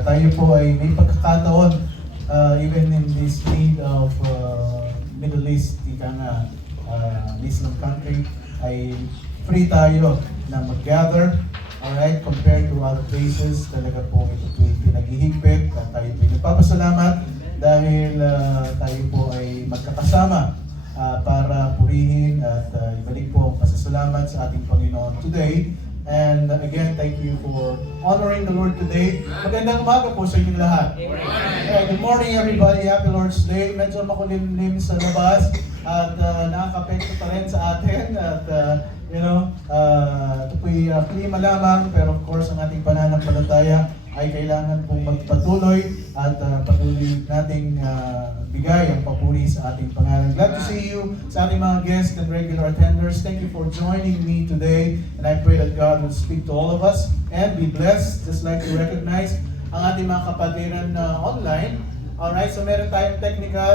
Tayo po ay may pagkakataon, even in this need of Middle East, ika nga, Muslim country, ay free tayo na mag-gather, alright, compared to other places. Talaga po ito po yung pinaghihigpit at tayo po nagpapasalamat dahil tayo po ay magkakasama para purihin at ibalik po ang pasasalamat sa ating Panginoon today. And again, thank you for honoring the Lord today. Magandang umaga po sa inyong lahat. Good morning everybody. Happy Lord's Day. Medyo makulimlim sa labas at nakaka-apekto pa rin sa atin. At ito po'y klima lamang, pero of course ang ating pananampalataya ay kailangan pong magpatuloy at patuloy nating bigay ang papuri sa ating pangalan. Glad to see you sa ating mga guests and regular attenders. Thank you for joining me today, and I pray that God will speak to all of us and be blessed, just like to recognize ang ating mga kapatiran online. Alright, so meron tayong technical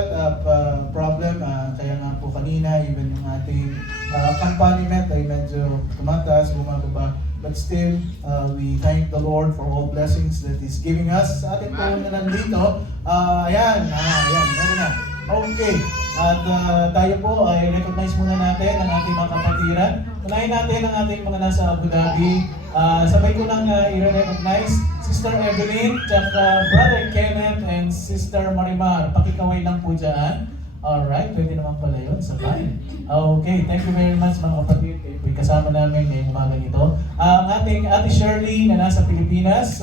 problem, kaya nga po kanina, even yung ating accompaniment ay medyo tumataas, bumababa. But still, we thank the Lord for all blessings that He's giving us. Sa ating po na nandito, ayan, meron na. Okay, at tayo po ay recognize muna natin ang ating mga kapatiran. Unahin natin ang ating mga nasa Abu Dhabi. Sabay ko nang i-recognize Sister Evelyn, tsaka Brother Kenneth, and Sister Marimar. Pakikaway lang po dyan. Alright, pwede naman pala yun, sabay. Okay, thank you very much mga kapatid. Kayo po'y kasama namin ngayong umaga nito. Ang ating Ate Shirley na nasa Pilipinas,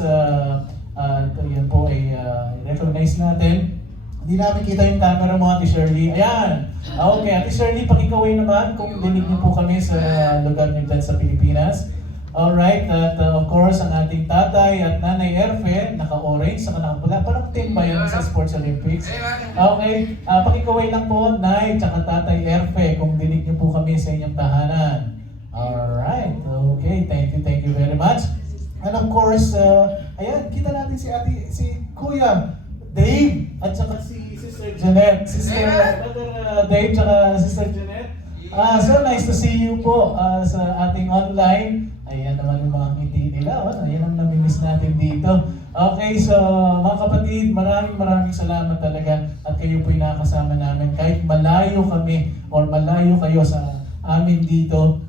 yan po ay recognize natin. Hindi namin kita yung camera mo, Ate Shirley. Ayan! Okay, Ate Shirley, pakikaway naman kung dinig niyo po kami sa lugar niyo dyan sa Pilipinas. Alright, at of course, ang ating tatay at nanay Erfe, naka-orange, saka nakapula. Parang team ba yun sa Sports Olympics? Okay, pakikaway lang po, Nay, tsaka tatay Erfe, kung dinig niyo po kami sa inyong tahanan. Alright, okay, thank you very much. And of course, ayan, kita natin si Kuya Dave, at saka si Sister Janet. Brother Dave, tsaka Sister Janet. So nice to see you po sa ating online. Ayan naman yung mga ngiti nila. Ayan ang namimiss natin dito. Okay, so mga kapatid, maraming salamat talaga at kayo po'y nakasama namin. Kahit malayo kami or malayo kayo sa amin dito,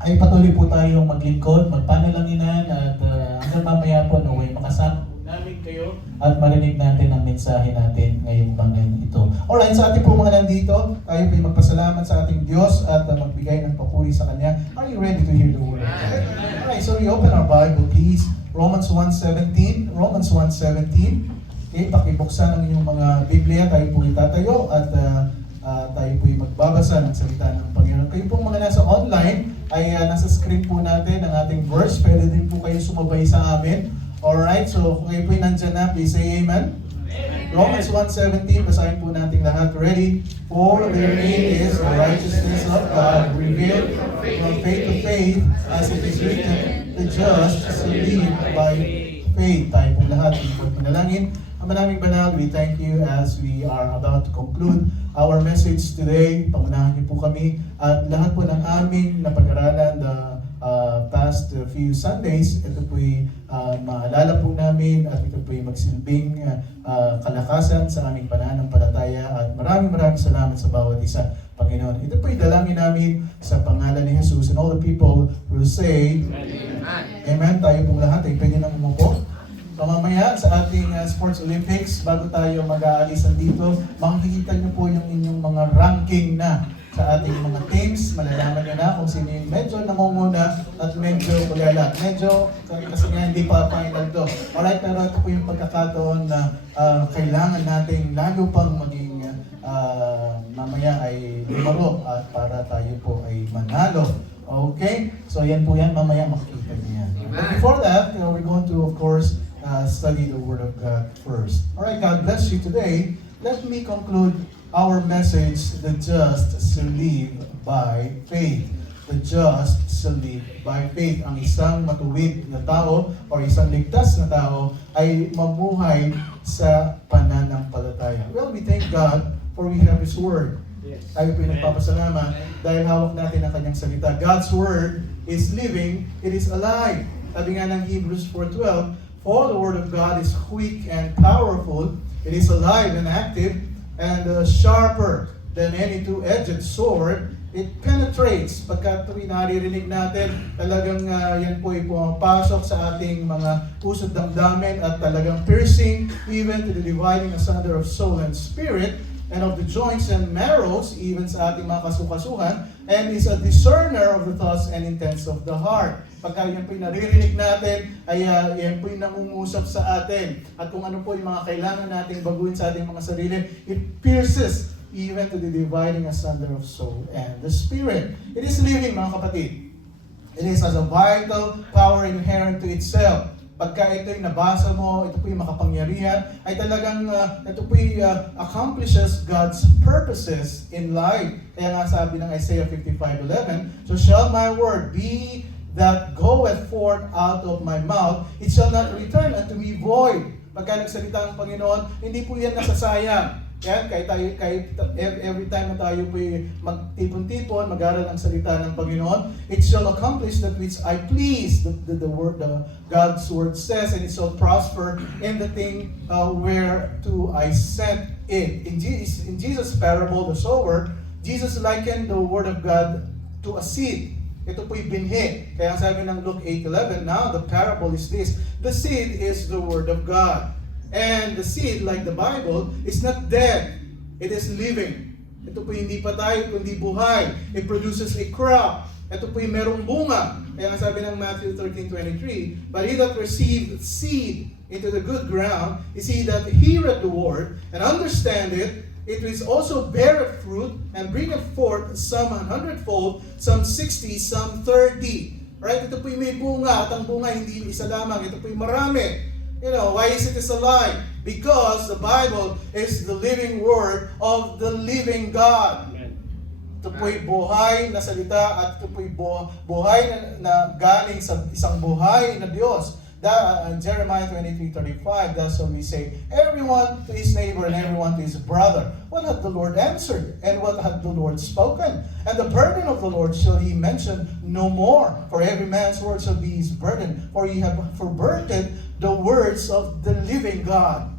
ay patuloy po tayong maglingkod, magpanalanginan at hanggang mamaya po naway makasama namin kayo at marinig natin ang mensahe natin ngayong bangan ito. Alright, sa ating po mga nandito, tayo po'y magpasalamat sa ating Diyos at magbigay ng papuri sa Kanya. Are you ready to hear the word? Alright, so we open our Bible, please. Romans 1:17. Romans 1:17. Okay, pakibuksan ang inyong mga Biblia. Tayo po'y tatayo at tayo po'y magbabasa ng salita ng Panginoon. Kayo po mga nasa online, ay nasa screen po natin ang ating verse. Pwede din po kayo sumabay sa amin. Alright, so kung kayo po'y nandyan na, please say amen. Romans 1:17, basahin po natin lahat. Ready? For therein is the righteousness of God revealed from faith to faith, as it is written, the just shall live by faith. Tayo po lahat, manalangin. Ang maraming banal, we thank you as we are about to conclude our message today. Pangunahan niyo po kami at lahat po ng aming napag-aralan past few Sundays, ito po'y maalala po namin at ito po'y magsilbing kalakasan sa aming pananampalataya at maraming salamat sa bawat isa, Panginoon. Ito po'y dalangin namin sa pangalan ni Jesus, and all the people will say Amen. Tayo pong lahat ay pwede nang umupo. So mamaya sa ating Sports Olympics, bago tayo mag-aalisan dito, makikita niyo po yung inyong mga ranking na sa ating mga teams. Malalaman niyo na kung sino yung medyo nangunguna at medyo ulala. Medyo, kasi nga hindi pa final to. Alright, pero ito po yung pagkakataon na kailangan nating lalo pang maging mamaya ay lumaro at para tayo po ay manalo. Okay? So yan po yan, mamaya makikita niyo yan. But before that, we're going to, of course, study the Word of God first. Alright, God bless you today. Let me conclude our message, the just shall live by faith. The just shall live by faith. Ang isang matuwid na tao o isang ligtas na tao ay mabuhay sa pananampalataya. Well, we thank God for we have His Word. Tayo po nagpapasalamat dahil hawak natin ang Kanyang salita. God's Word is living, it is alive. Sabi nga ng Hebrews 4:12, For the word of God is quick and powerful. It is alive and active and sharper than any two-edged sword. It penetrates. Pagka ito'y naririnig natin, talagang yan po ay pumapasok sa ating mga pusod damdamin at talagang piercing even to the dividing asunder of soul and spirit and of the joints and marrows, even sa ating mga kasukasuhan, and is a discerner of the thoughts and intents of the heart. Pagka yan po'y naririnig natin, ay yan po'y nangungusap sa atin. At kung ano po yung mga kailangan nating baguhin sa ating mga sarili, it pierces even to the dividing asunder of soul and the spirit. It is living, mga kapatid. It is as a vital power inherent to itself. Pagka ito'y nabasa mo, ito po'y makapangyarihan, ay talagang ito po'y accomplishes God's purposes in life. Kaya nga sabi ng Isaiah 55:11, "So shall my word be that goeth forth out of my mouth, it shall not return unto me void." Pagka nagsalita ang Panginoon, hindi po yan nasasayang. Yan, every time na tayo po magtipon-tipon, mag-aral ang salita ng Panginoon, it shall accomplish that which I please, the word, God's word says, and it shall prosper in the thing whereto I sent it. In Jesus' parable, the sower, Jesus likened the word of God to a seed. Ito po'y binhi. Kaya sabi ng Luke 8:11, now the parable is this: the seed is the word of God. And the seed, like the Bible, is not dead. It is living. Ito po hindi patay, kundi buhay. It produces a crop. Ito po merong bunga. Kaya nga sabi ng Matthew 13:23, "But he that received seed into the good ground is he that heareth the word, and understand it, it is also beareth fruit, and bringeth forth some 100-fold, some 60, some 30. Right? Ito po may bunga, at ang bunga hindi isa lamang. Ito po marami. You know, why is it alive? Because the Bible is the living word of the living God. Amen. Ito po'y buhay na salita at ito po'y buhay na galing sa isang buhay na Diyos. Jeremiah 23:35, that's what we say, everyone to his neighbor and everyone to his brother. What had the Lord answered? And what had the Lord spoken? And the burden of the Lord shall he mention no more. For every man's word shall be his burden. For ye have forburdened the words of the living God.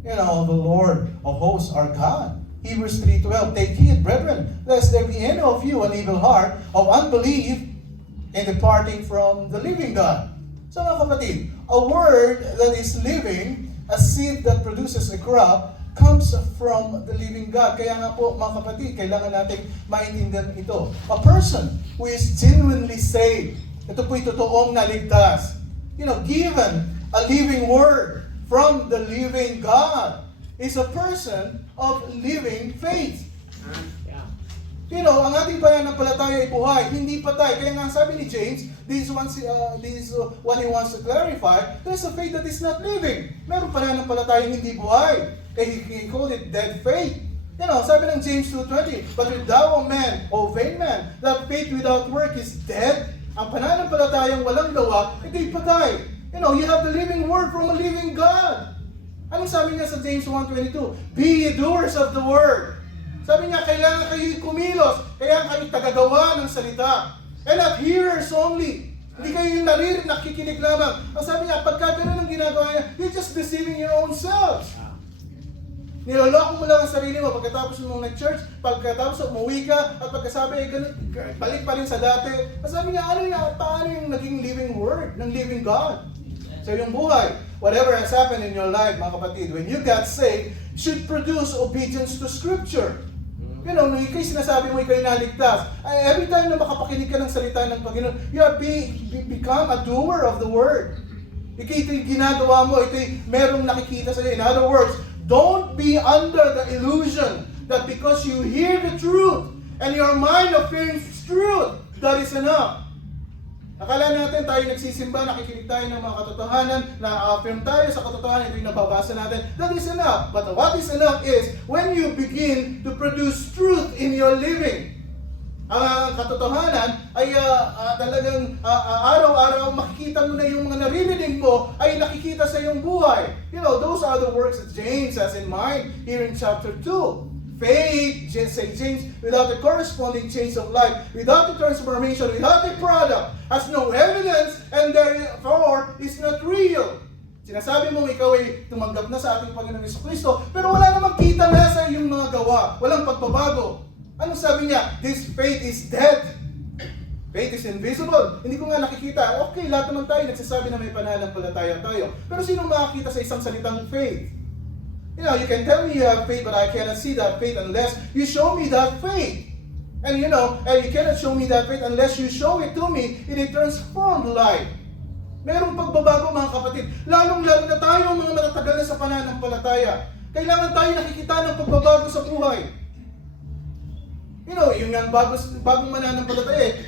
You know, the Lord of hosts, our God. Hebrews 3:12, take heed, brethren, lest there be any of you an evil heart of unbelief in departing from the living God. So mga kapatid, a word that is living, a seed that produces a crop, comes from the living God. Kaya nga po mga kapatid, kailangan natin maintindihan ito. A person who is genuinely saved, ito po'y totoong naligtas, given a living word from the living God, is a person of living faith. Ang ating pananampalataya ay buhay, hindi patay. Kaya nga sabi ni James, this is what he wants to clarify. There's a faith that is not living. Meron pananampalataya hindi buhay. He called it dead faith. Sabi ng James 2:20, but if thou, O man, O vain man, that faith without work is dead, ang pananampalatayang walang gawa, ito'y patay. You have the living word from a living God. Anong sabi niya sa James 1:22? Be ye doers of the word. Sabi niya, kailangan kayo kumilos, kaya kayo tagagawa ng salita. And not hearers only. Hindi kayo yung nakikinig lamang. Ang sabi niya, pagka gano'n ang ginagawa niya, you're just deceiving your own selves. Niloloko mo lang ang sarili mo pagkatapos mo nag-church, pagkatapos umuwi ka, at pagkasabi, balik pa rin sa dati. Ang sabi niya, paano yung naging living word ng living God? So yung buhay, whatever has happened in your life, mga kapatid, when you got saved, should produce obedience to Scripture. Nung ikay sinasabi mo ikay naligtas, every time na makapakinig ka ng salita ng Panginoon, you have become a doer of the word. Ito'y ginagawa mo, ito'y merong nakikita sa iyo. In other words, don't be under the illusion that because you hear the truth and your mind affirms truth, that is enough. Akala natin tayo nagsisimba, nakikinig tayo ng mga katotohanan, na-affirm tayo sa katotohanan, ito yung nababasa natin. That is enough. But what is enough is when you begin to produce truth in your living. Ang katotohanan ay talagang araw-araw makikita mo na yung mga naririnig mo ay nakikita sa iyong buhay. Those are the works that James has in mind here in chapter 2. Faith, say James, without the corresponding change of life, without the transformation, without the product, has no evidence and therefore is not real. Sinasabi mong ikaw ay tumanggap na sa ating Panginoong Jesucristo, pero wala namang kita na sa iyong mga gawa. Walang pagbabago. Anong sabi niya? This faith is dead. Faith is invisible. Hindi ko nga nakikita. Okay, lahat naman tayo nagsasabi na may pananampalataya tayo. Pero sino makakita sa isang salitang faith? You know, you can tell me you have faith, but I cannot see that faith unless you show me that faith. And you know, you cannot show me that faith unless you show it to me in a transformed life. Merong pagbabago mga kapatid. Lalong-lalo na tayo mga matatagal na sa pananampalataya. Kailangan tayo nakikita ng pagbabago sa buhay. You know, yung bagong mananampalataya,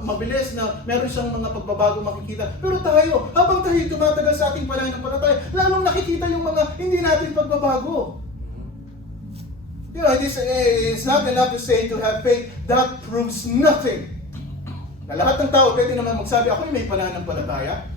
mabilis na meron siyang mga pagbabago makikita. Pero tayo, habang tayo tumatagal sa ating pananampalataya, lalong nakikita yung mga hindi natin pagbabago. You know, it's not enough to say to have faith. That proves nothing. Na lahat ng tao pwede naman magsabi, ako may pananampalataya.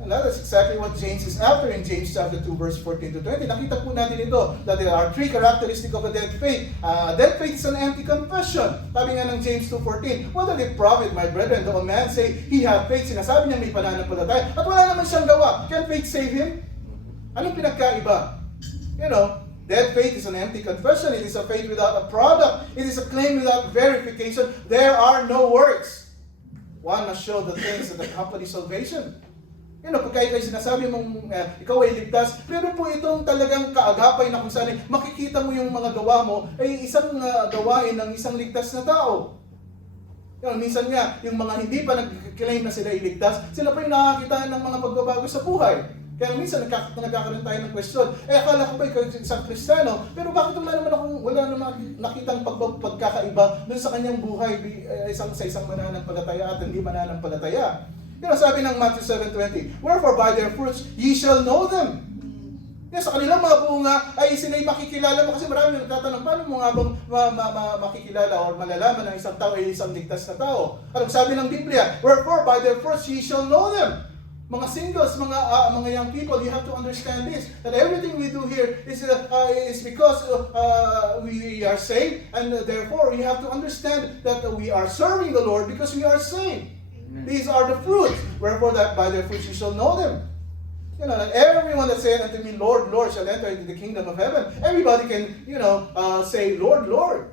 And that's exactly what James is after in James chapter 2 verse 14 to 20. Nakita po natin ito, that there are three characteristics of a dead faith. Dead faith is an empty confession. Sabi nga ng James 2:14, what does it profit, my brethren, though a man say he have faith? Sinasabi niya may pananampalataya, at wala naman siyang gawa. Can faith save him? Anong pinagkaiba? You know, dead faith is an empty confession. It is a faith without a product. It is a claim without verification. There are no works. One must show the things that accompany salvation. You know, pagka ikaw sinasabi mong ikaw ay ligtas, pero po itong talagang kaagapay na kung saan makikita mo yung mga gawa mo ay isang gawain ng isang ligtas na tao. You know, minsan nga, yung mga hindi pa nag-claim na sila iligtas, sila pa yung nakakita ng mga pagbabago sa buhay. Kaya minsan nagkakaroon tayo ng question, akala ko ba ikaw isang Kristiyano, pero bakit wala naman nakitang pagkakaiba dun sa kanyang buhay sa isang mananampalataya at hindi mananampalataya. Pero sabi ng Matthew 7:20, wherefore by their fruits ye shall know them. Yes, sa kanilang mga bunga ay sila'y makikilala mo, kasi marami nagtatanong, paano mo nga bang makikilala o malalaman ng isang tao ay isang ligtas na tao? Anong sabi ng Biblia? Wherefore by their fruits ye shall know them. Mga singles, mga young people, you have to understand this, that everything we do here is because we are saved, and therefore we have to understand that we are serving the Lord because we are saved. These are the fruits. Wherefore that by their fruits you shall know them. You know, and everyone that saith unto me, Lord, Lord, shall enter into the kingdom of heaven. Everybody can, say, Lord, Lord.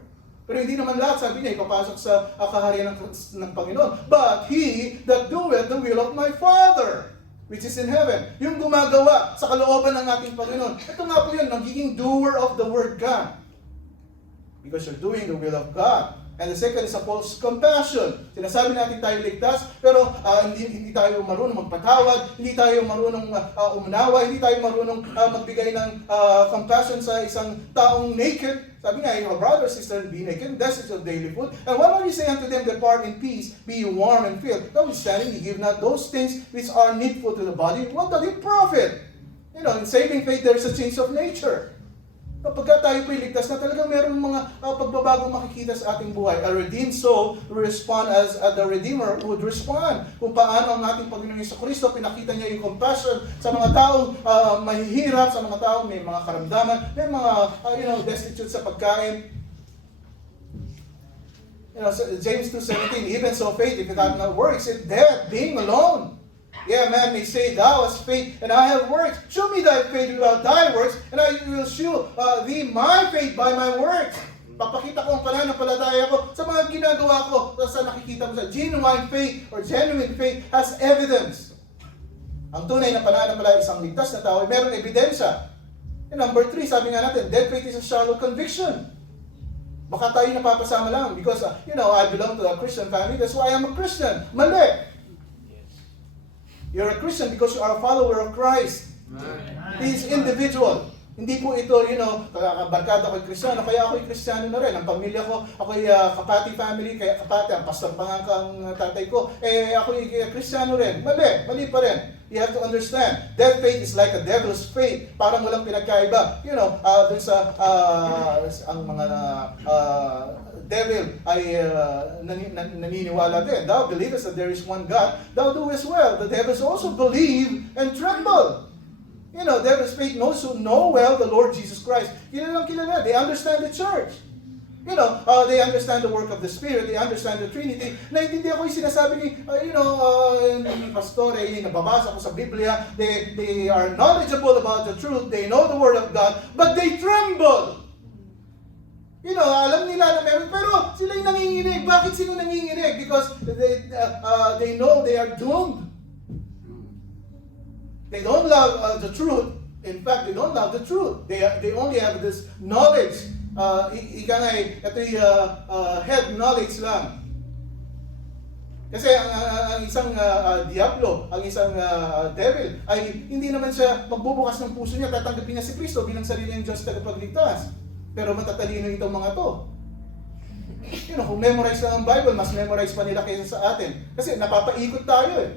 Pero hindi naman lahat, sabi niya, ipapasok sa kaharian ng Panginoon. But he that doeth the will of my Father, which is in heaven. Yung gumagawa sa kalooban ng ating Panginoon. Ito nga po yun, nagiging doer of the word God. Because you're doing the will of God. And the second is a false compassion. Sinasabi natin tayo ligtas, pero hindi tayo marunong magpatawad, hindi tayo marunong umunawa, hindi tayo marunong magbigay ng compassion sa isang taong naked. Sabi nga, your brother or sister be naked, that's your daily food. And what are you saying unto them, depart in peace, be you warm and filled. Notwithstanding, you give not those things which are needful to the body. What does it profit? You know, in saving faith, there is a change of nature. Kapag tayo po'y ligtas na, talagang mayroong mga pagbabago makikita sa ating buhay. A redeemed soul will respond as the Redeemer would respond. Kung paano ang ating Panginoong Jesucristo, pinakita niya yung compassion sa mga taong mahihirap, sa mga taong may mga karamdaman, may mga destitute sa pagkain. James 2:17, even so faith, if it hath not works, it dead, being alone. Yeah, man may say, thou hast faith, and I have works. Show me thy faith without thy works, and I will show thee my faith by my works. Papakita ko ang pananampalataya ko sa mga ginagawa ko. Sa nakikita mo sa genuine faith or genuine faith has evidence. Ang tunay na pananampalataya, isang ligtas na tao, ay meron ebidensya. And number 3, sabi nga natin, dead faith is a shallow conviction. Baka tayo napapasama lang because, I belong to a Christian family, that's why I'm a Christian. Mali! You're a Christian because you are a follower of Christ. He is individual. Hindi po ito, barkada ako'y Kristiyano, kaya ako'y Kristiyano na rin. Ang pamilya ko, ako'y Kapati family, kaya Kapati, ang pastor pa nga ang tatay ko, ako'y Kristiyano rin. Mali pa rin. You have to understand, dead faith is like a devil's faith. Parang walang pinagkaiba. Dun sa ang mga devil ay naniniwala din. Thou believest that there is one God, thou doest well. The devils also believe and tremble. Devil's faith knows who know well the Lord Jesus Christ. Kilala. They understand the church. They understand the work of the Spirit, they understand the Trinity. Naintindihan ko yung sinasabi ni, ni Pastore, nababasa ko sa Biblia, they are knowledgeable about the truth, they know the Word of God, but they tremble. Alam nila na meron, pero sila yung nanginginig. Bakit sila nanginginig? Because they know they are doomed. They don't love the truth. In fact, they don't love the truth. They only have this knowledge. Ika nga ito yung head knowledge lang. Kasi ang isang diablo, ang isang devil, ay hindi naman siya magbubukas ng puso niya, tatanggapin niya si Kristo bilang sarili niyang Diyos tagapagligtas. Pero matatalino itong mga to. Kung memorize lang ang Bible, mas memorize pa nila kaysa sa atin. Kasi napapaikot tayo eh.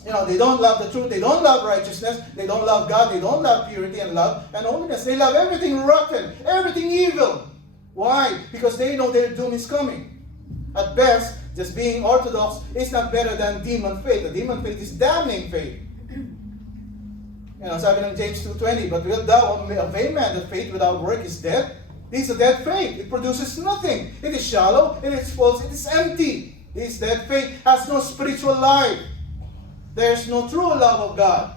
They don't love the truth, they don't love righteousness, they don't love God, they don't love purity and love and holiness. They love everything rotten, everything evil. Why? Because they know their doom is coming. At best, just being orthodox is not better than demon faith. The demon faith is damning faith. Sabi ng James 2:20, but wilt thou avail man that faith without work is dead? This is a dead faith. It produces nothing. It is shallow, it is false, it is empty. This dead faith has no spiritual life. There's no true love of God.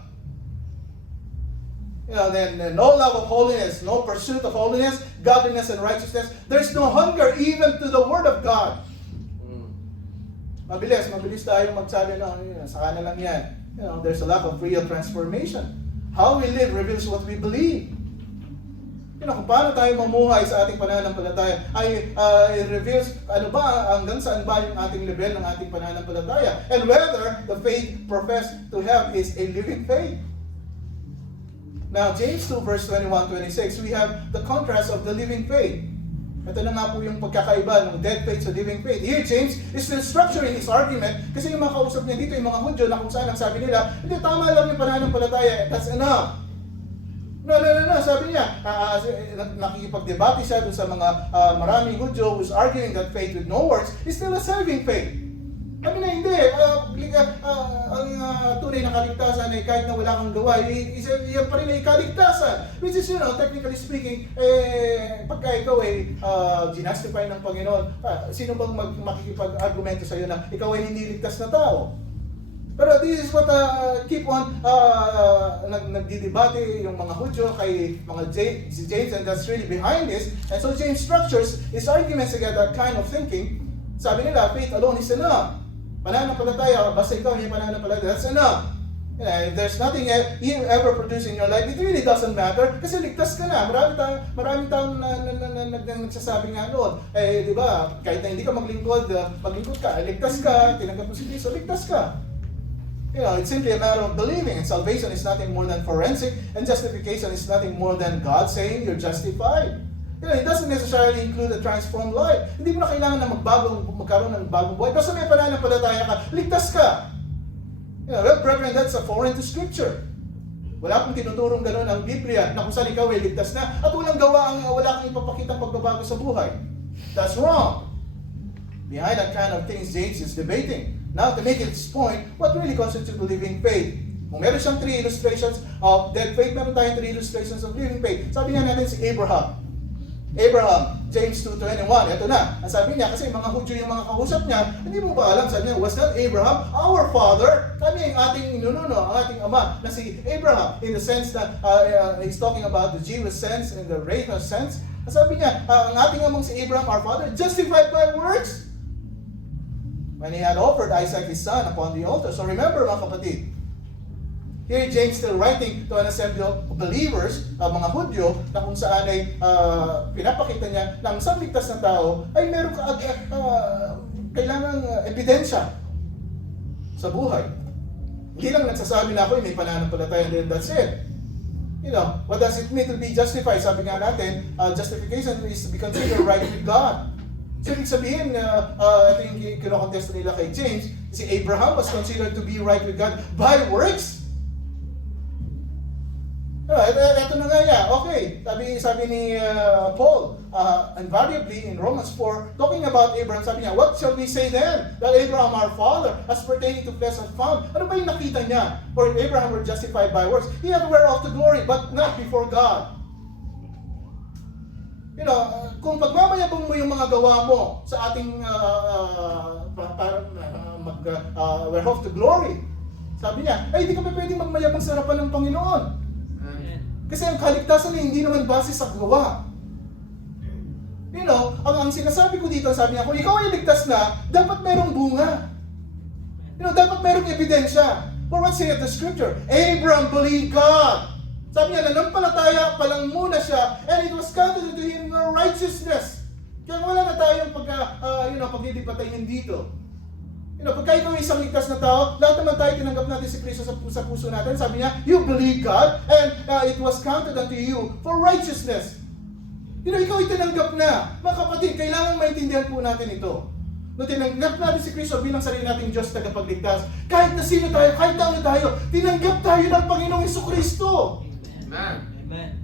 Then no love of holiness, no pursuit of holiness, godliness and righteousness. There's no hunger even to the Word of God. Mabilis tayo magsabi na, saka na lang yan. There's a lack of real transformation. How we live reveals what we believe. Kung paano tayo mamuhay sa ating pananampalataya ay reveals hanggang saan ba yung ating level ng ating pananampalataya, and whether the faith professed to have is a living faith. Now, James 2 verse 21-26, we have the contrast of the living faith. Ito na nga po yung pagkakaiba ng dead faith sa living faith. Here, James is still structuring his argument kasi yung mga kausap niya dito, yung mga Hudyo na kung saan ang sabi nila, hindi, tama lang yung pananampalataya, that's enough. No. Sabi niya, nakikipagdebate siya dun sa mga maraming Hudyo who's arguing that faith with no works is still a saving faith. Sabi na, hindi. Ang tunay na kaligtasan ay kahit na wala kang gawa, yan pa rin ay kaligtasan. Which is, technically speaking, pagka ikaw ay ginastify ng Panginoon, sino bang makikipag-argumento sa'yo na ikaw ay hindi ligtas na tao? Pero this is what keep on nagdidebate yung mga Hudyo kay mga si James, and that's really behind this. And so James structures his arguments against that kind of thinking. Sabi nila, faith alone is enough. Pananampalataya, basta ikaw yung pananampalataya, that's enough. If there's nothing you ever produce in your life, it really doesn't matter kasi ligtas ka na. Maraming taong nagsasabi nga noon, di ba, kahit na hindi ka maglingkod ka, ligtas ka, tinanggap mo si Kristo, ligtas ka. It's simply a matter of believing, and salvation is nothing more than forensic, and justification is nothing more than God saying you're justified. It doesn't necessarily include a transformed life. Hindi mo na kailangan na magkaroon ng bagong buhay. Basta may pananampalataya ka, ligtas ka. Well, brethren, that's a foreign to Scripture. Wala akong tinuturong gano'n ang Biblia na kung saan ikaw ay ligtas na at wala kang ipapakitang pagbabago sa buhay. That's wrong. Behind that kind of things, James is debating. Now, to make its point, what really constitutes living faith? Kung meron siyang 3 illustrations of dead faith, meron tayong 3 illustrations of living faith. Sabi nga natin si Abraham, James 2:21, ito na. Ang sabi niya, kasi mga Hudyo yung mga kausap niya, hindi mo ba alam, sabi niya, was not Abraham our father? Kami ang ating ang ating ama na si Abraham, in the sense that he's talking about the Jewish sense and the racial sense. Ang sabi niya, ang ating amang si Abraham, our father, justified by works when he had offered Isaac his son upon the altar. So remember, mga kapatid, here James still writing to an assembly of believers, mga Hudyo, na kung saan ay pinapakita niya na ang isang ligtas na tao ay meron kailangang ebidensya sa buhay. Hindi lang nagsasabi na ako, may pananampalataya, and then that's it. What does it mean to be justified? Sabi nga natin, justification is to be considered right with God. So, ibig sabihin, ito yung kinokontest nila kay James, si Abraham was considered to be right with God by works. Ito na nga yan. Okay, sabi ni Paul, invariably in Romans 4, talking about Abraham, sabi niya, what shall we say then? That Abraham our father, as pertaining to flesh and found. Ano ba yung nakita niya? For if Abraham were justified by works, he had whereof the glory, but not before God. Kung pagmamayabang mo yung mga gawa mo sa ating we're off to glory. Sabi niya, ay hindi ka pa pwedeng magmayabang sa harapan ng Panginoon. Kasi ang kaligtasan ay hindi naman base sa gawa. Ang sinasabi ko dito, sabi niya, kung ikaw ay ligtas na, dapat merong bunga. Dapat merong ebidensya. For what saith the scripture? Abraham believed God. Sabi niya, nanampalataya pa lang muna siya, and it was counted to him for righteousness. Kaya wala na tayong pagdidipatayin dito. Pagka ikaw isang ligtas na tao, lahat naman tayo tinanggap natin si Kristo sa puso natin. Sabi niya, you believe God, and it was counted unto you for righteousness. Ikaw ay tinanggap na. Mga kapatid, kailangan maintindihan po natin ito. Nung tinanggap natin si Kristo bilang sarili nating Diyos tagapagligtas, kahit na sino tayo, kahit na ano tayo, tinanggap tayo ng Panginoong Jesucristo. Amen.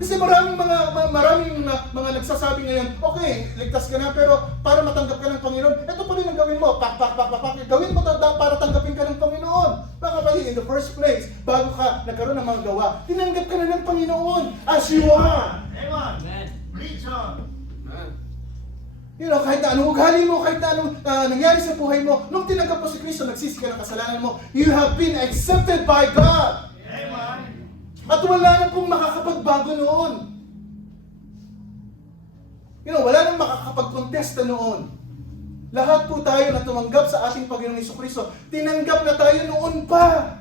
Kasi maraming mga nagsasabi ngayon, okay, ligtas ka na, pero para matanggap ka ng Panginoon, ito pa rin ang gawin mo. Pak. Gawin mo para tanggapin ka ng Panginoon. Mga kapatid, in the first place, bago ka nagkaroon ng mga gawa, tinanggap ka na ng Panginoon as you are. Amen. Preach on. Kahit na anong ugali mo, kahit na anong nangyari sa buhay mo, nung tinanggap mo si Kristo, nagsisi ka ng kasalanan mo, you have been accepted by God. Amen. At wala na pong makakapagbago noon. Wala nang makakapagkontesta noon. Lahat po tayo na tumanggap sa ating Panginoong Jesucristo, tinanggap na tayo noon pa.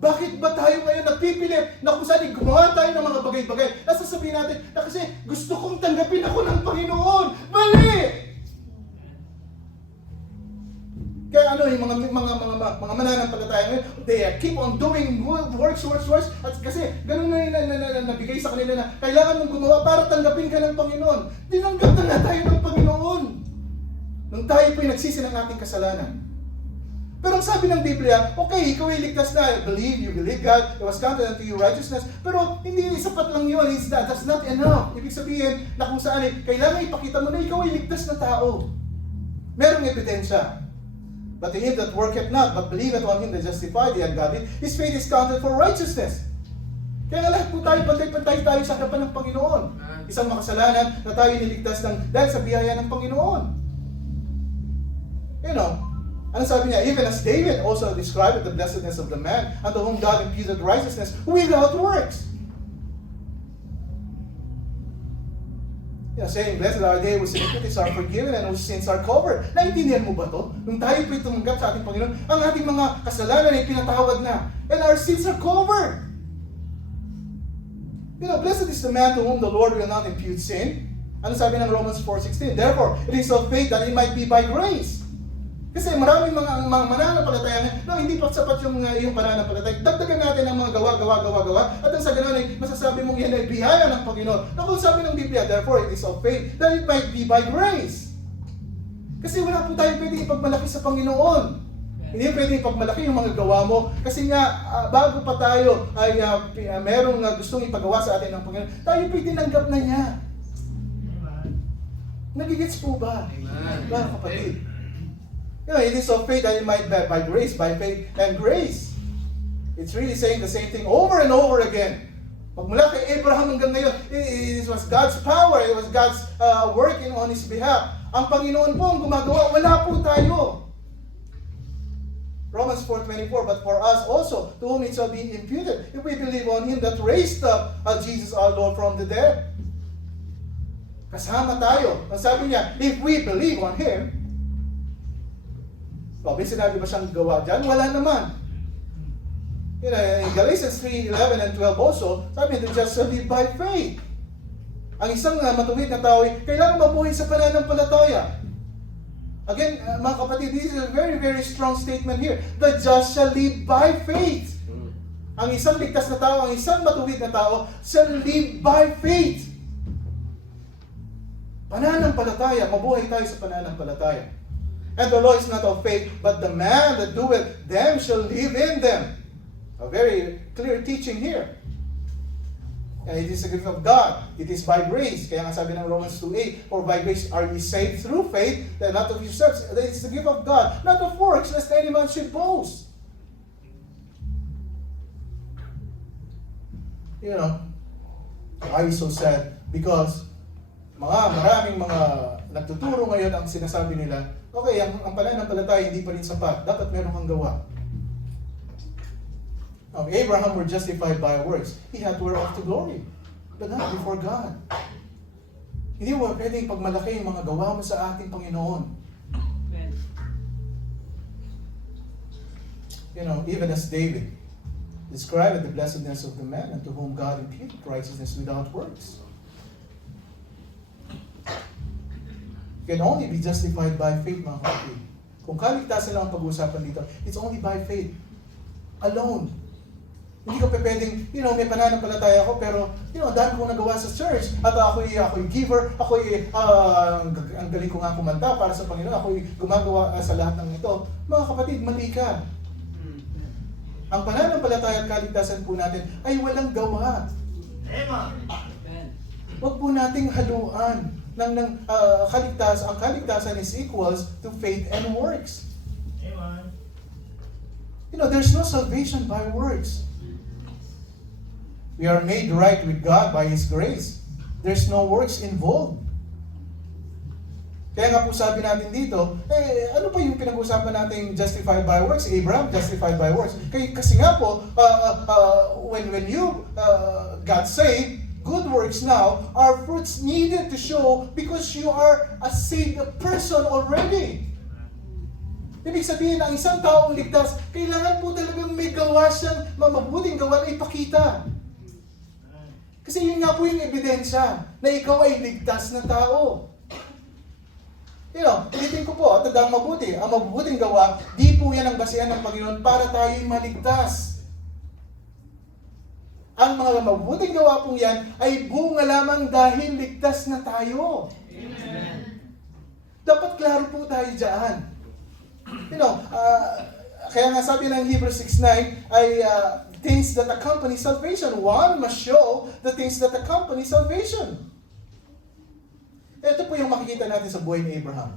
Bakit ba tayo ngayon napipilit na kung saan gumawa tayo ng mga bagay-bagay? Nasasabihin natin na kasi gusto kong tanggapin ako ng Panginoon. Mali! Kaya yung mga mananampalataya ngayon, they keep on doing works. At kasi ganun na nabigay sa kanila na kailangan mong gumawa para tanggapin ka ng Panginoon. Tinanggap na nga tayo ng Panginoon. Nung tayo po'y nagsisi ng ating kasalanan. Pero ang sabi ng Biblia, okay, ikaw ay ligtas na, you believe God, it was counted unto you righteousness, pero hindi sapat lang yun, that's not enough. Ibig sabihin na kung saan kailangan ipakita mo na ikaw ay ligtas na tao. Merong ebidensya. But to him that worketh not, but believeth on him that justified the ungodly, his faith is counted for righteousness. Kaya lahat po tayo, pantay-pantay tayo sa harapan ng Panginoon. Isang makasalanan na tayo niligtas dahil sa biyaya ng Panginoon. Ano sabi niya? Even as David also described the blessedness of the man unto whom God imputed righteousness without works. Saying, blessed are they whose iniquities are forgiven and whose sins are covered. Naintindihan mo ba to? Nung tayo po'y tumanggap sa ating Panginoon, ang ating mga kasalanan ay pinatawad na. And our sins are covered. Blessed is the man to whom the Lord will not impute sin. Ano sabi ng Romans 4:16? Therefore, it is of faith that it might be by grace. Kasi maraming mga mananampalataya na hindi pa sapat yung pananampalataya. Dagdagan natin ang mga gawa. At sa ganoon ay masasabi mong yan ay biyaya ng Panginoon. Kung sabi ng Biblia, therefore it is of faith that it might be by grace. Kasi wala po tayong pwedeng ipagmalaki sa Panginoon. Hindi pwedeng ipagmalaki yung mga gawa mo. Kasi nga, bago pa tayo ay merong gustong ipagawa sa atin ng Panginoon, tayo po'y tinanggap na niya. Nagigits po ba? Mga kapatid. It is of faith that it might be by grace, by faith and grace. It's really saying the same thing over and over again. Magmula kay Abraham hanggang ngayon, it was God's power, it was God's working on His behalf. Ang Panginoon po ang gumagawa, wala po tayo. Romans 4:24, but for us also, to whom it shall be imputed, if we believe on Him that raised up Jesus our Lord from the dead. Kasama tayo. Ang sabi niya, if we believe on Him, may sinabi ba siyang gawa dyan? Wala naman. In Galatians 3:11 and 12 also, sabi niya, the just shall live by faith. Ang isang matuwid na tao ay kailangan mabuhay sa pananampalataya. Again, mga kapatid, this is a very, very strong statement here. The just shall live by faith. Ang isang ligtas na tao, ang isang matuwid na tao, shall live by faith. Pananampalataya, mabuhay tayo sa pananampalataya. And the law is not of faith, but the man that doeth them shall live in them. A very clear teaching here. And it is a gift of God. It is by grace. Kaya nga sabi ng Romans 2:8, for by grace are ye saved through faith, that not of yourselves. That is the gift of God, not of works, lest any man should boast. I so said Because maraming mga nagtuturo ngayon ang sinasabi nila, okay, ang pananampalataya hindi pa rin sapat. Dapat meron kang gawa. Abraham were justified by works. He had to wear off to glory. But not before God. Hindi mo pwedeng pagmalaki yung mga gawa mo sa ating Panginoon. Amen. Even as David described the blessedness of the man unto whom God imputed righteousness without works. Can only be justified by faith, mga kapatid. Kung kaligtasan lang ang pag-uusapan dito, it's only by faith. Alone. Hindi ka pwedeng, may pananampalataya ako, pero, ang dami kong nagawa sa church, at ako'y giver, ang galing ko nga kumanta para sa Panginoon, ako'y gumagawa sa lahat ng ito. Mga kapatid, mali ka. Ang pananampalataya at kaligtasan po natin ay walang gawa. Amen. Huwag po nating haluan ng kaligtasan. Ang kaligtasan is equals to faith and works. Amen. There's no salvation by works. We are made right with God by His grace. There's no works involved. Kaya nga po sabi natin dito, ano pa yung pinag-usapan natin justified by works? Abraham, justified by works. Kasi nga po, when you got saved, good works now are fruits needed to show because you are a saved person already. Ibig sabihin, ang isang taong ligtas, kailangan po talagang may gawa siyang mabuting gawa na ipakita. Kasi yun nga po yung ebidensya na ikaw ay ligtas na tao. Ulitin ko po, tandang mabuti. Ang mabuting gawa, di po yan ang basihan ng Panginoon para tayo'y maligtas. Ang mga mabuting gawa po yan ay bunga lamang dahil ligtas na tayo. Amen. Dapat klaro po tayo dyan. Kaya nga sabi ng Hebrews 6:9 ay things that accompany salvation. One must show the things that accompany salvation. Ito po yung makikita natin sa buhay ni Abraham.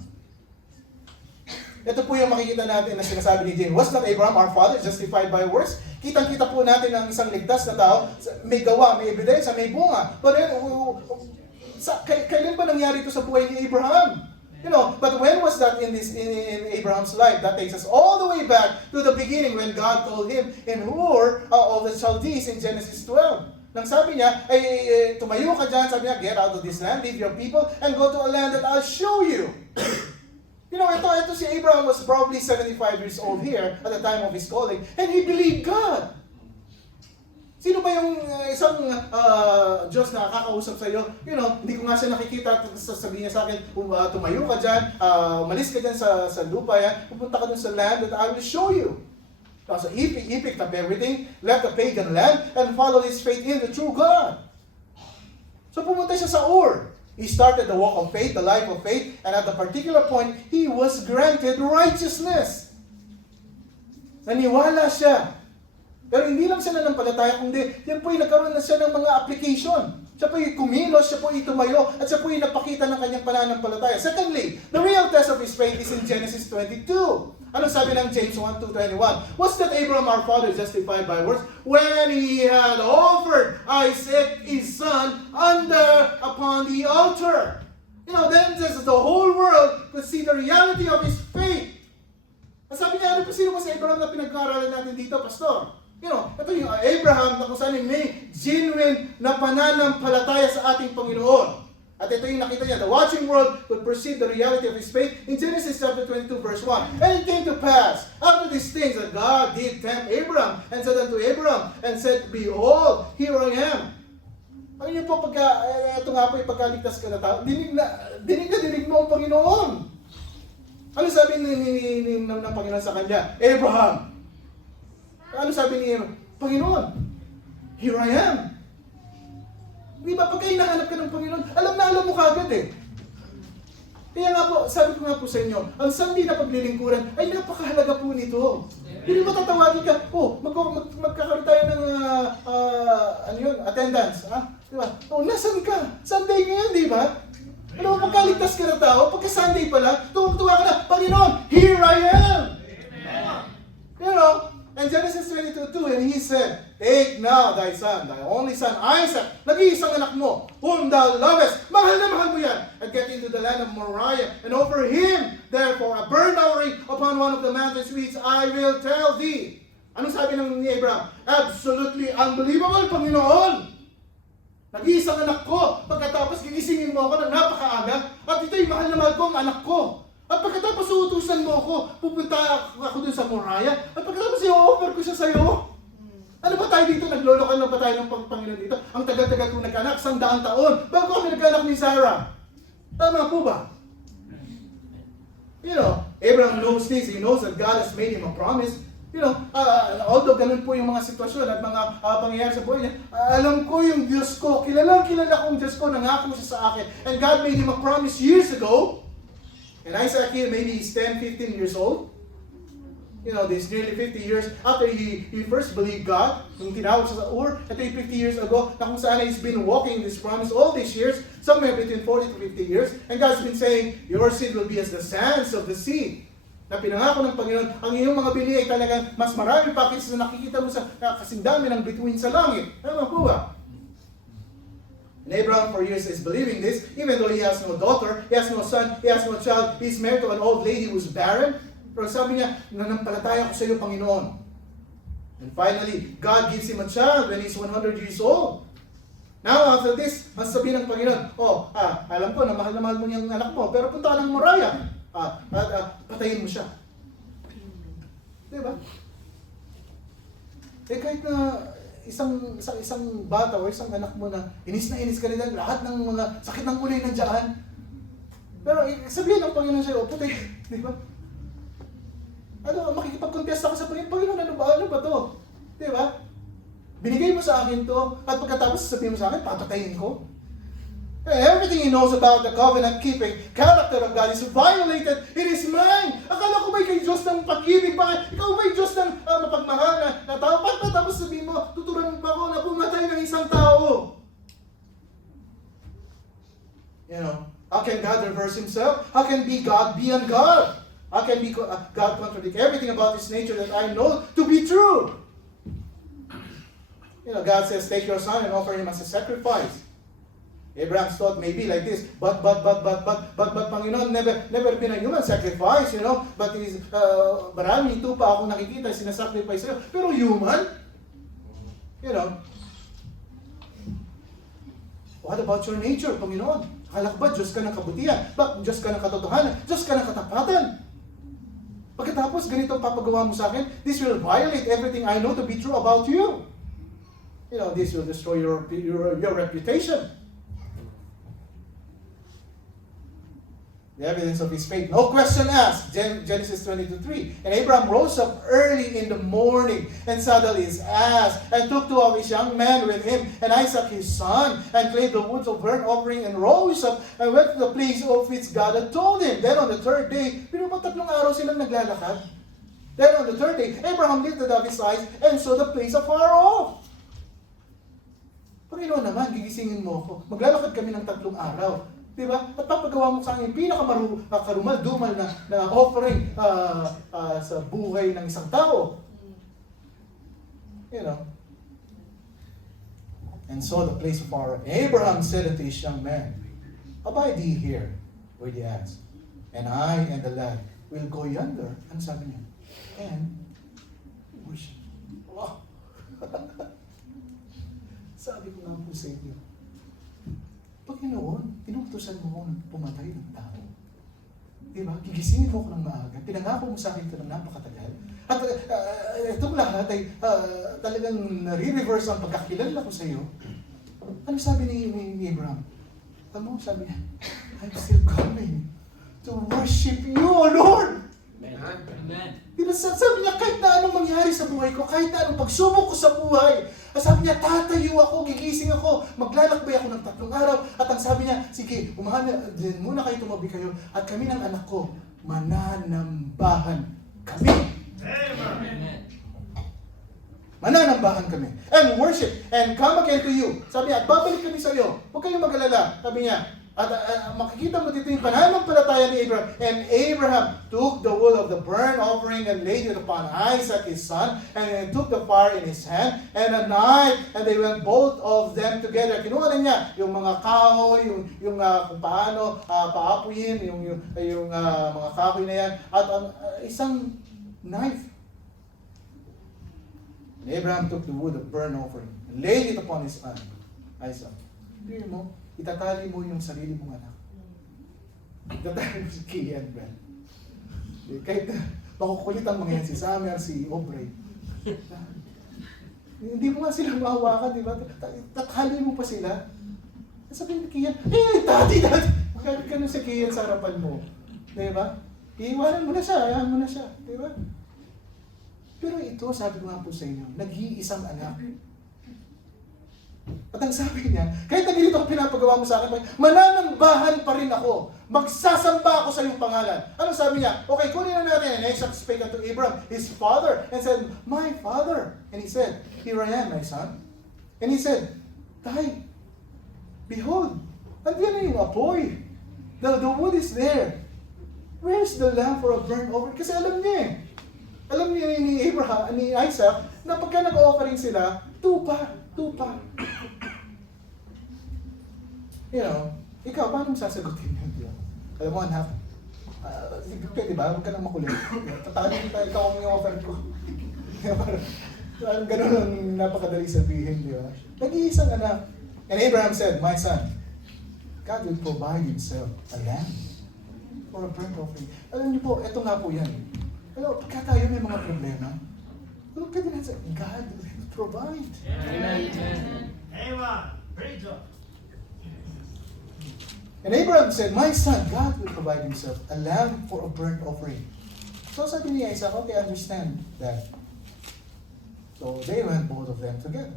Ito po yung makikita natin na sinasabi ni James. Was not Abraham our father justified by works? Kitang-kita po natin ang isang ligtas na tao, may gawa, may ebidensya, may bunga. But then, kailan ba nangyari ito sa buhay ni Abraham? But when was that in Abraham's life? That takes us all the way back to the beginning when God told him in Ur of the Chaldees in Genesis 12. Nang sabi niya, tumayo ka dyan, sabi niya, get out of this land, leave your people, and go to a land that I'll show you. Ito si Abraham was probably 75 years old here at the time of his calling, and he believed God. Sino ba yung isang Diyos na kakausap sa iyo? Hindi ko nga siya nakikita, sasabihin niya sa akin, tumayo ka dyan, malis ka dyan sa lupa yan, pupunta ka dun sa land that I will show you. So he picked up everything, left the pagan land, and followed his faith in the true God. So pumunta siya sa Ur. He started the walk of faith, the life of faith, and at a particular point, he was granted righteousness. Naniwala siya. Pero hindi lang siya nanampalataya, kundi yan po nagkaroon na siya ng mga application. Siya po kumilos, siya po tumayo, at siya po napakita ng kanyang pananampalataya. Secondly, the real test of his faith is in Genesis 22. Ano sabi ng James 1:21? Was that Abraham our father justified by works when he had offered Isaac his son upon the altar? Then the whole world could see the reality of his faith. Sabi niya, sino ba si Abraham na pinag-aaralan natin dito, Pastor? Ito yung Abraham na kung saan may genuine na pananampalataya sa ating Panginoon. At ito yung nakita niya, the watching world could perceive the reality of his faith in Genesis chapter 22 verse 1. And it came to pass, after these things, that God did tempt Abraham, and said unto Abraham, and said, Behold, here I am. Ano niyo po, ito nga po yung pagkaligtas ka na tao, dinig mo ang Panginoon. Ano sabi ng Panginoon sa kanya? Abraham. Ano sabi ni Panginoon? Here I am. Di ba, pagka hinahanap ka ng Panginoon, alam mo kagad eh. Kaya nga po, sabi ko nga po sa inyo, ang sandi na paglilingkuran ay napakahalaga po nito. Hindi mo tatawagin ka, magkakaroon tayo ng attendance. Di ba? Nasaan ka? Sunday ngayon, di ba? Pagkaligtas ka na tao, pagka Sunday pala, tuwag-tuwa ka na, Panginoon, here I am! And Genesis Genesis 22:2, and he said, take now thy son, thy only son, Isaac, nag-iisang anak mo, whom thou lovest, mahal na mahal mo yan, and get into the land of Moriah, and offer him, therefore, a burnt offering upon one of the mountains which I will tell thee. Anong sabi ni Abraham? Absolutely unbelievable, Panginoon! Nag-iisang anak ko, pagkatapos gigisingin mo ako ng napakaaga, at ito'y mahal na mahal ko ang anak ko. At pagkatapos uutusan mo ako, pupunta ako dun sa Moriah, at pagkatapos i-offer ko siya sa'yo. Ano ba tayo dito? Naglolokan lang ba tayo ng Panginoon dito? Ang tagal-tagal kong nagkaanak, 100 taon, bago kami nagkaanak ni Sarah. Tama po ba? You know, Abraham knows this. He knows that God has made him a promise. You know, although ganun po yung mga sitwasyon at mga pangyayari sa buhay niya, alam ko yung Diyos ko, kilala kong Diyos ko, nangako siya sa akin. And God made him a promise years ago. And Isaac here, maybe he's 10, 15 years old. You know, this nearly 50 years after he first believed God, nung tinawag siya sa Ur, ito yung 50 years ago, na kung saan he's been walking this promise all these years, somewhere between 40 to 50 years, and God's been saying, your seed will be as the sands of the sea. Na pinangako ng Panginoon, ang iyong mga bini ay talagang mas marami pa kaysa na nakikita mo sa kasing dami ng bituin sa langit. Tama po ba? And Abraham for years is believing this, even though he has no daughter, he has no son, he has no child, he's married to an old lady who's barren. Pero sabi niya, nanampalataya ko sa iyo, Panginoon. And finally, God gives him a child when he's 100 years old. Now, after this, masasabihin ng Panginoon, alam ko na mahal mo niyang anak mo, pero punta ka ng Moriah. Patayin mo siya. Diba? Kahit na isang bata o isang anak mo na inis ka nila, lahat ng mga sakit ng ulo nandiyan. Pero sabihin ng Panginoon sa'yo, putay, di ba? Makikipag-contest ako sa Panginoon, ano ba to? Di ba? Binigay mo sa akin to, at pagkatapos sabihin mo sa akin, papatayin ko. Everything he knows about the covenant-keeping character of God is violated. It is mine. Akala ko ba'y kay Diyos ng pag-ibig pa? Ikaw ba'y Diyos ng mapagmahal na tao? Tapos sabihin mo, tuturuan mo pa ako na pumatay ng isang tao. You know, how can God reverse himself? How can God be God? How can God contradict everything about his nature that I know to be true? You know, God says, take your son and offer him as a sacrifice. Abraham's thought maybe like this, but Panginoon, never been a human sacrifice, you know, but marami ito pa ako nakikita, sinasacrifice sa'yo, pero human, you know. What about your nature, Panginoon? Akala ko ba, Diyos ka ng kabutihan? Diyos ka ng katotohanan? Diyos ka ng katapatan? Pagkatapos, ganito ang papagawa mo sa akin, this will violate everything I know to be true about you. You know, this will destroy your reputation. The evidence of his faith. No question asked. Genesis 22:3. And Abraham rose up early in the morning and saddled his ass and took two of his young men with him and Isaac his son and clave the woods of burnt offering and rose up and went to the place of which God had told him. Then on the third day, pero tatlong araw silang naglalakad. Then on the third day, Abraham lifted up his eyes and saw the place afar off. Panginoon naman, gigisingin mo ako. Maglalakad kami ng 3 araw. Diba? At papagawa mo sa akin pinakarumal-dumal na offering sa buhay ng isang tao. You know. And so the place of our Abraham said unto his young man, abide ye here, where ye asked, and I and the lad will go yonder. Ano sabi niya? And worship. Wow. Sabi ko nga po sa inyo, Panginoon, inutusan mo akong pumatay ng tao. Diba? Gigisingin mo ako ng maaga. Pinangako mo sa akin ito ng napakatagal. At itong lahat ay talagang nare-reverse ang pagkakilala ko sa iyo. Ano sabi ni Abraham? Sabi niya, I'm still coming to worship you, O Lord! Amen. Diba, sabi niya, kahit na anong mangyari sa buhay ko, kahit na anong pagsubok ko sa buhay, sabi niya, tatayo ako, gigising ako, maglalakbay ako ng 3 araw. At ang sabi niya, sige, din muna kayo, tumabi kayo, at kami ng anak ko, mananambahan kami. Amen. Mananambahan kami. And worship, and come again to you. Sabi niya, babalik kami sa iyo. Huwag kayong mag-alala. Sabi niya, At makikita mo dito yung pananampalataya ni Abraham. And Abraham took the wood of the burnt offering and laid it upon Isaac his son, and took the fire in his hand, and at night, and they went both of them together. Kinuha na niya yung mga kahoy, yung kung paano paapuyin, yung mga kahoy na yan, at isang knife. And Abraham took the wood of burnt offering and laid it upon his son, Isaac. Tingnan mo, itatali mo yung sarili mong anak. Itatali mo si Kian, Ben. Kahit makukulit ang mga yan, si Summer, si Aubrey. Hindi mo nga sila mahawakan, di ba? Tatali mo pa sila. Sabi ni Kian, daddy! Magkakit ka nun si Kian sa harapan mo. Di ba? Iiwanan mo na siya, ayahan mo na siya. Di ba? Pero ito, sabi ko nga po sa inyo, nag-iisang anak. At ang sabi niya, kahit na ganito ang pinapagawa mo sa akin, mananambahan pa rin ako. Magsasamba ako sa iyong pangalan. Ano sabi niya? Okay, kunin na natin. And Isaac spake unto Abraham, his father, and said, my father. And he said, here I am, my son. And he said, Tay, behold, andiyan na yung apoy. The wood is there. Where's the lamb for a burnt offering? Kasi alam niya eh. Alam niya ni Abraham, ni Isaac, na pagka nag-offering sila, tupa. You know, ikaw, paano mo sasagutin yun? Diba? Alam mo, anak, pwede ba? Huwag ka nang makulit. Tatakanin kita, ikaw ang yung offer ko. Parang ganun ang napakadali sabihin, di ba? Nag-iisang anak. And Abraham said, my son, God will provide himself a lamb for a burnt offering. Alam niyo po, eto nga po yan. Pero pagka tayo may mga problema, look at it, God will provide. Amen. Amen. Praise God. And Abraham said, my son, God will provide himself a lamb for a burnt offering. So sabi ni Isaac, okay, understand that. So they went both of them together.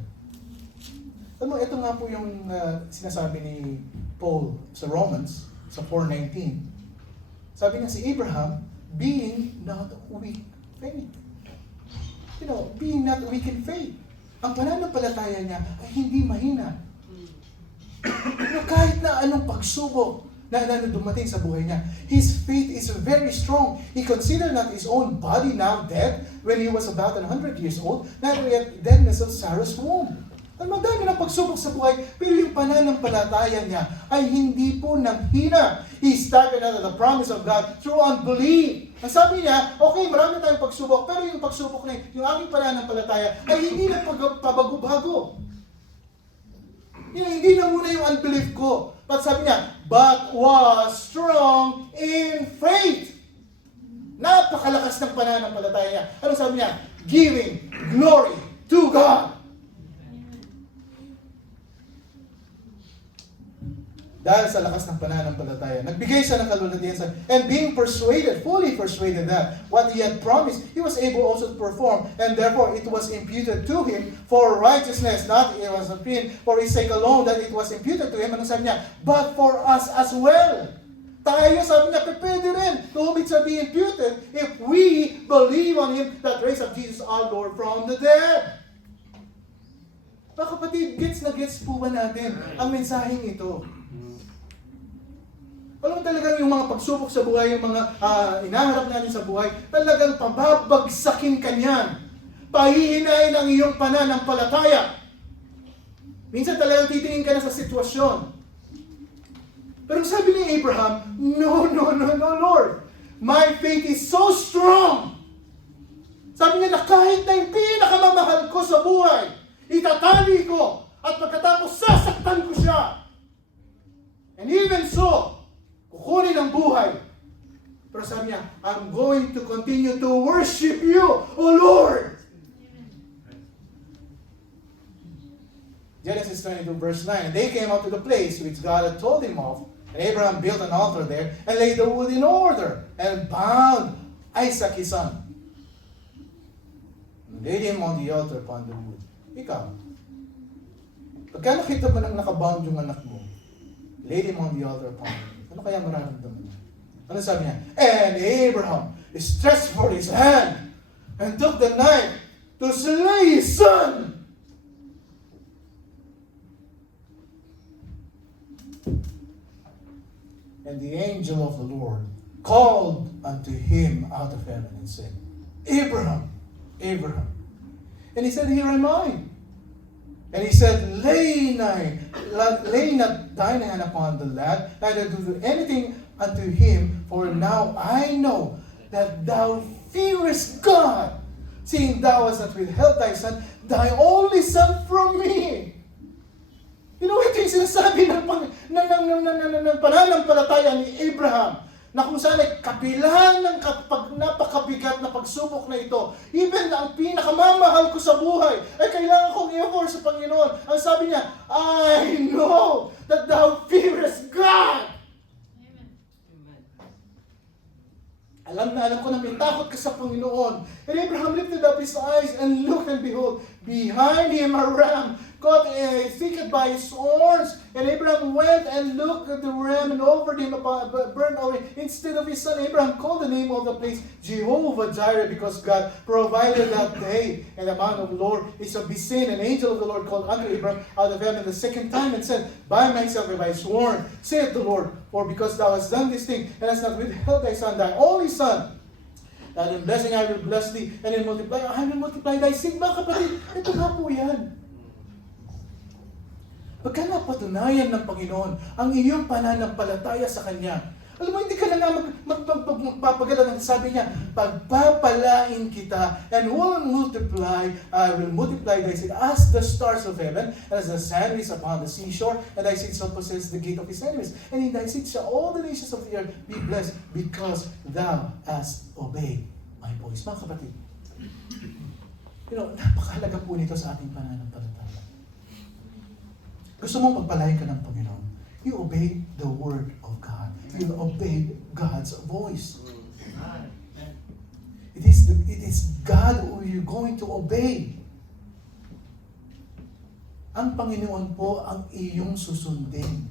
Alam mo, ito nga po yung sinasabi ni Paul sa Romans, sa 4:19. Sabi niya si Abraham, being not weak faith. You know, being not weak in faith. Ang pananampalataya niya ay hindi mahina. Pero kahit na anong pagsubok na dumating sa buhay niya, his faith is very strong. He considered not his own body now dead when he was about 100 years old, neither yet deadness of Sarah's womb. Ang madami ng pagsubok sa buhay, pero yung pananampalataya niya ay hindi po nanghina. He staggered out of the promise of God through unbelief. Ang sabi niya, okay, marami tayong pagsubok, pero yung pagsubok na yung aking pananampalataya ay hindi na pabago-bago. Hindi na muna yung unbelief ko. But sabi niya, but was strong in faith. Napakalakas ng pananampalataya niya. Ano sabi niya? Giving glory to God. Dahil sa lakas ng pananampalataya, nagbigay siya ng kalulatian and being persuaded, fully persuaded that what he had promised, he was able also to perform, and therefore it was imputed to him for righteousness, not it was not for his sake alone that it was imputed to him. Ano sabi niya? But for us as well. Tayo, sabi niya, pwede rin to whom it shall be imputed if we believe on him that raised up Jesus our Lord from the dead. Mga kapatid, gets na gets po ba natin ang mensaheng ito? Alam mo talagang yung mga pagsubok sa buhay, yung mga inaharap natin sa buhay, talagang pababagsakin ka niyan. Pahihinain ang iyong pananampalataya. Minsan talagang titingin ka na sa sitwasyon. Pero sabi ni Abraham, no, Lord. My faith is so strong. Sabi niya na kahit na yung pinakamamahal ko sa buhay, itatali ko at pagkatapos sasaktan ko siya. And even so, kukunin ang buhay. Pero sabi niya, I'm going to continue to worship you, O Lord. Genesis 22 verse 9, and they came up to the place which God had told him of, and Abraham built an altar there, and laid the wood in order, and bound Isaac his son. And laid him on the altar upon the wood. Ikaw, pagka nakita mo nang nakabound yung anak mo, laid him on the altar upon the wood. Ano kaya mararamdaman niya? Ano sabi niya? And Abraham stretched forth his hand and took the knife to slay his son. And the angel of the Lord called unto him out of heaven and said, Abraham, Abraham. And he said, Here am I. And he said, lay not thine hand upon the lad, neither do anything unto him, for now I know that thou fearest God, seeing thou hast not withheld thy son, thy only son from me. You know, ito yung sinasabi ng pananampalataya ni Abraham, na kung saan ay kabilang ng napakabigat na pagsubok na ito, even ang pinakamamahal ko sa buhay, ay kailangan kong i-offer sa Panginoon. Ang sabi niya, I know that thou fearest God. Alam ko na may takot ka sa Panginoon. And Abraham lifted up his eyes and looked, and behold, behind him a ram caught thicket by his horns. And Abraham went and looked at the ram and offered him a burnt offering instead of his son. Abraham called the name of the place Jehovah Jireh, because God provided that day. And the man of the Lord is of his sin. An angel of the Lord called unto Abraham out of heaven the second time and said, By myself have I sworn, saith the Lord, for because thou hast done this thing, and hast not withheld thy son, thy only son, that in blessing I will bless thee, and in multiply I will multiply thy seed. Mga kapatid, ito nga po yan. Pagka napatunayan ng Panginoon ang iyong pananampalataya sa Kanya, alam mo, hindi ka na nga magpapagalala. Sabi niya, pagpapalain kita and will multiply, I will multiply thy seed as the stars of heaven, and as the sand is upon the seashore, and thy seed shall possess the gate of his enemies. And in thy seed shall all the nations of the earth be blessed, because thou hast obeyed my voice. Mga kapatid, napakahalaga po nito sa ating pananampalataya. Gusto mong pagpalain ka ng Panginoon, you obey the Word of God. You obey God's voice. It is God who you're going to obey. Ang Panginoon po ang iyong susundin.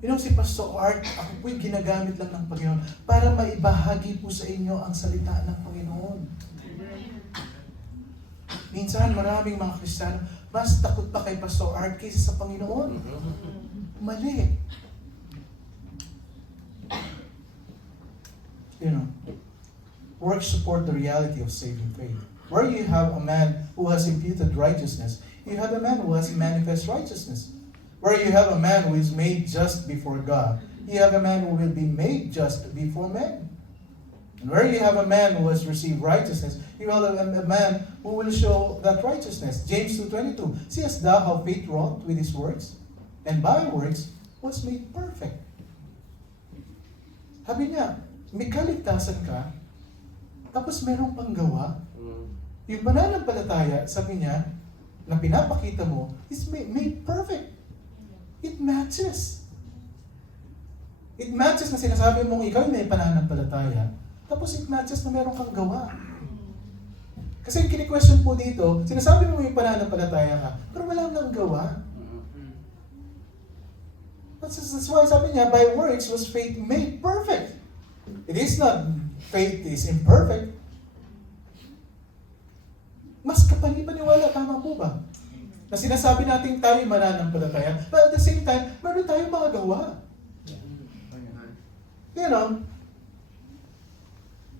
Si Pastor Art, ako po'y ginagamit lang ng Panginoon para maibahagi po sa inyo ang salita ng Panginoon. Minsan, maraming mga Kristiyano, mas takot pa kay Pastor Art kaysa sa Panginoon. Mali. Works support the reality of saving faith. Where you have a man who has imputed righteousness, you have a man who has manifest righteousness. Where you have a man who is made just before God, you have a man who will be made just before men. And where you have a man who has received righteousness, you have a man who will show that righteousness. James 2:22, seest thou how faith wrought with his works? And by works was made perfect. Sabi niya, may kaligtasan ka, tapos merong panggawa. Yung pananampalataya, sabi niya, na pinapakita mo, is made perfect. It matches. It matches na sinasabi mong ikaw may pananampalataya, tapos it matches na meron kang gawa. Kasi yung kini-question po dito, sinasabi mo yung pananampalataya ka, pero wala kang gawa. That's why sabi niya, by works was faith made perfect. It is not faith is imperfect. Mas kapani-paniwala, tama po ba? Na sinasabi natin tayo mananampalataya, but at the same time, meron tayong mga gawa.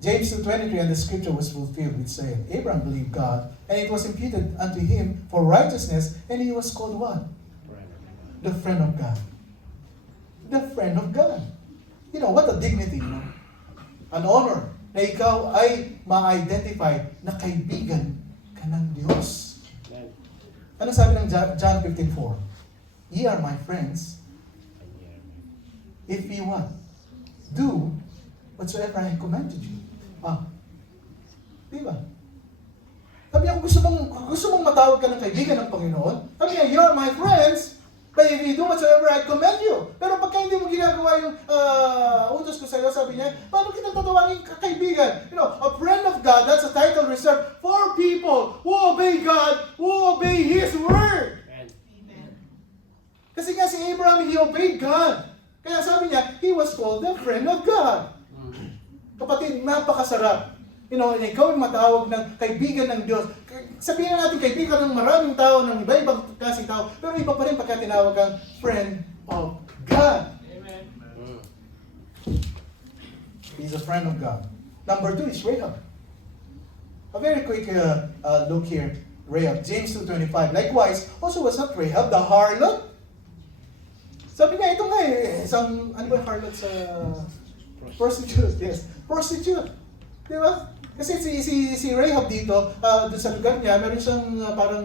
James 2:23, and the scripture was fulfilled, which said, Abraham believed God, and it was imputed unto him for righteousness, and he was called what? The friend of God. The friend of God. What a dignity, An honor na ikaw ay ma-identify na kaibigan ka ng Diyos. Ano sabi ng John 15:4? Ye are my friends, if ye what? Do whatsoever I commanded you. Diba? Sabi niya, gusto mong matawag ka ng kaibigan ng Panginoon, sabi niya, you are my friends, but if you do whatsoever I command you. Pero pagka hindi mo ginagawa yung utos ko sa iyo, sabi niya, paano kita tatawagin kaibigan? A friend of God, that's a title reserved for people who obey God, who obey His Word. Amen. Kasi nga si Abraham, he obeyed God. Kaya sabi niya, he was called the friend of God. Kapatid, napakasarap. Ikaw ay matawag ng kaibigan ng Diyos. Sabihin na natin kaibigan ng maraming tao, ng iba-ibang klaseng tao, pero iba pa rin pagka tinawag kang friend of God. He's a friend of God. Number 2 is Rahab. A very quick look here. Rahab, James 2:25. Likewise, also was not Rahab the harlot? Sabi niya, ito nga isang, ano ba yung harlot sa... Prostitute, yes. Prostitute. Di ba? Kasi si Rahab dito, doon sa lugar niya, meron siyang parang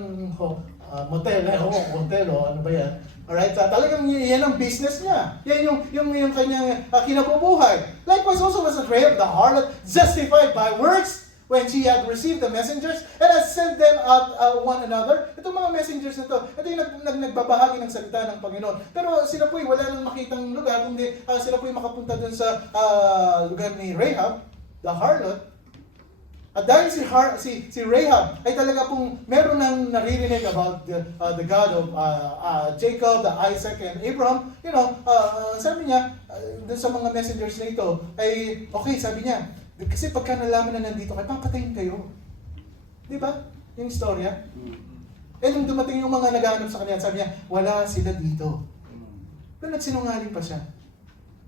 motel, hotel, ano ba yan? Alright, talagang yan ang business niya. Yan yung kanyang kinabubuhay. Likewise also was not Rahab the harlot justified by works when she had received the messengers and had sent them out one another. Itong mga messengers na to, ito yung nagbabahagi ng salita ng Panginoon. Pero sila po'y wala nang makitang lugar, kundi sila po'y makapunta dun sa lugar ni Rahab, the harlot. At dahil si Rahab ay talaga pong meron nang naririnig about the God of Jacob, Isaac, and Abraham, sabi niya, dun sa mga messengers na ito, ay okay, sabi niya, kasi pagka nalaman na nandito kayo, papatayin kayo. Di ba? Yung istorya. Nung dumating yung mga naghahanap sa kanya, sabi niya, wala sila dito. Pero nagsinungaling pa siya.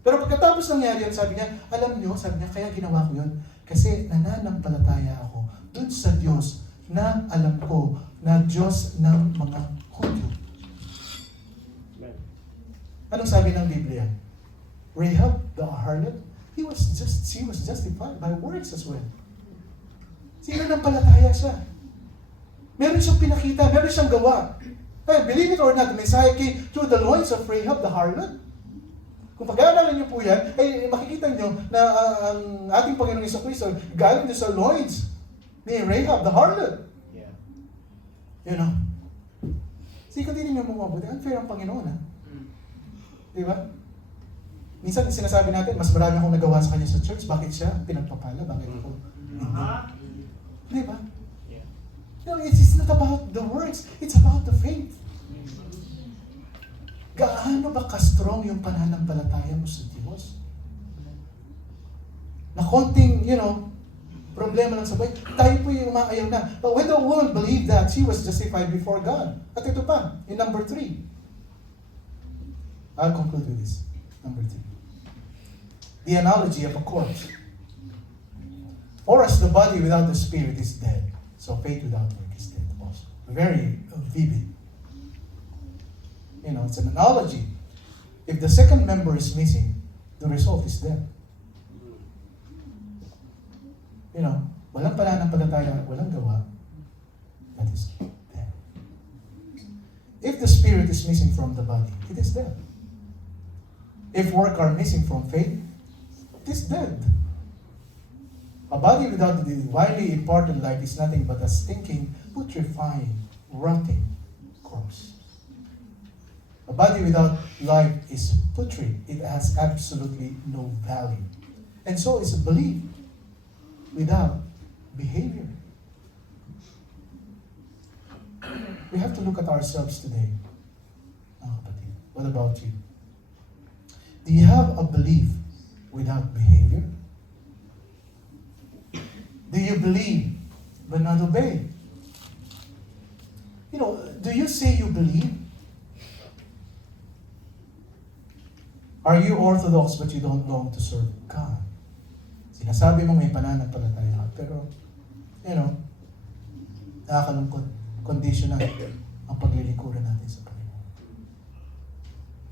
Pero pagkatapos nangyari yun, sabi niya, alam niyo, sabi niya, kaya ginawa ko yun. Kasi nananampalataya ako dun sa Diyos na alam ko na Diyos ng mga Hudyo. Anong sabi ng Biblia? Rahab, the harlot, she was justified by works as well. Sinanampalataya siya. Meron siyang pinakita, meron siyang gawa. Kaya believe it or not, the Messiah came through the loins of Rahab, the harlot. Kung pag-aaralan niyo po yan, ay makikita niyo na ang ating Panginoong Jesucristo galing niyo sa loins ni Rahab, the harlot. Yeah. You know? Sige, kung hindi niyo mabuti, unfair ang Panginoon, ha? Di ba? Minsan sinasabi natin, mas marami akong nagawa sa kanya sa church, bakit siya pinagpapala, bakit ako hindi? Di ba? Yeah. No, it's not about the works, it's about the faith. Gaano ba ka-strong yung pananampalataya mo sa Diyos? Na konting, problema lang sa buhay, tayo po yung umaayaw na. But when the woman believed that, she was justified before God. At ito pa, in number 3. I'll conclude with this. Number 3. The analogy of a corpse. For as the body without the spirit is dead, so faith without work is dead also. Very vivid. It's an analogy. If the second member is missing, the result is death. Walang pananampalataya, walang gawa, that is death. If the spirit is missing from the body, it is death. If work are missing from faith, it is dead. A body without the divinely important life is nothing but a stinking, putrefying, rotting corpse. A body without life is putrid. It has absolutely no value. And so is a belief without behavior. We have to look at ourselves today. What about you? Do you have a belief without behavior? Do you believe but not obey? Do you say you believe? Are you orthodox but you don't long to serve God? Sinasabi mo may pananampalataya ka, pero, nakakalungkot, conditional ang paglilingkuran natin sa Panginoon.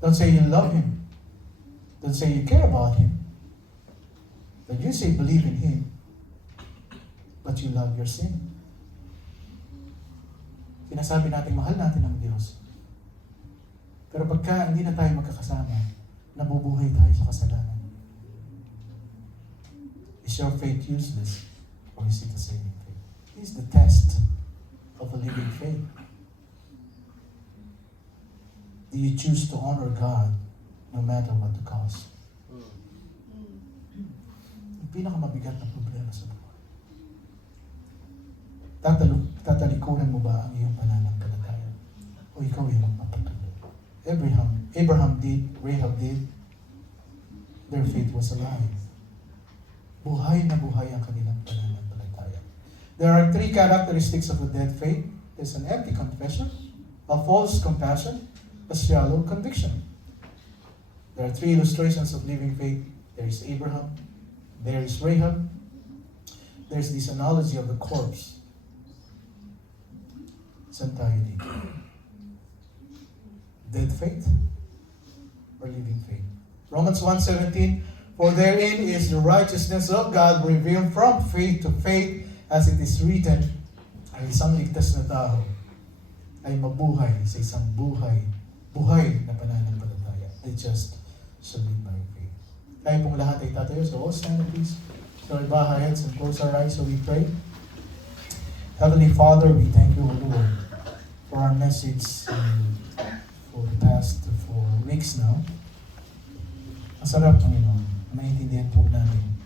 Don't say you love Him. Don't say you care about Him. But you say believe in Him, but you love your sin. Sinasabi natin mahal natin ang Diyos. Pero pagka hindi na tayo magkakasama, nabubuhay tayo sa kasalanan. Is your faith useless or is it a saving faith? This is the test of a living faith. Do you choose to honor God no matter what the cost? Yung pinakamabigat na problema sa buhay. Tatalikuran mo ba ang iyong pananampalataya? O ikaw yung magpapatuloy? Abraham did, Rahab did. Their faith was alive. Buhay na buhay ang kanilang pananampalataya. There are 3 characteristics of a dead faith. There's an empty confession, a false compassion, a shallow conviction. There are 3 illustrations of living faith. There is Abraham, There is Rahab. There's this analogy of the corpse. Saan tayo dito? Dead faith or living faith? Romans 1:17, for therein is the righteousness of God revealed from faith to faith, as it is written, ang isang ligtas na tao ay mabuhay sa isang buhay na pananampalataya. They just shall live by faith. Tayo pong lahat ay tatayo. So all stand please. So we bow our heads and close our eyes so we pray. Heavenly Father, we thank you, O Lord, for our message for the past 4 weeks now. Ang sarap, Panginoon, maintindihan po namin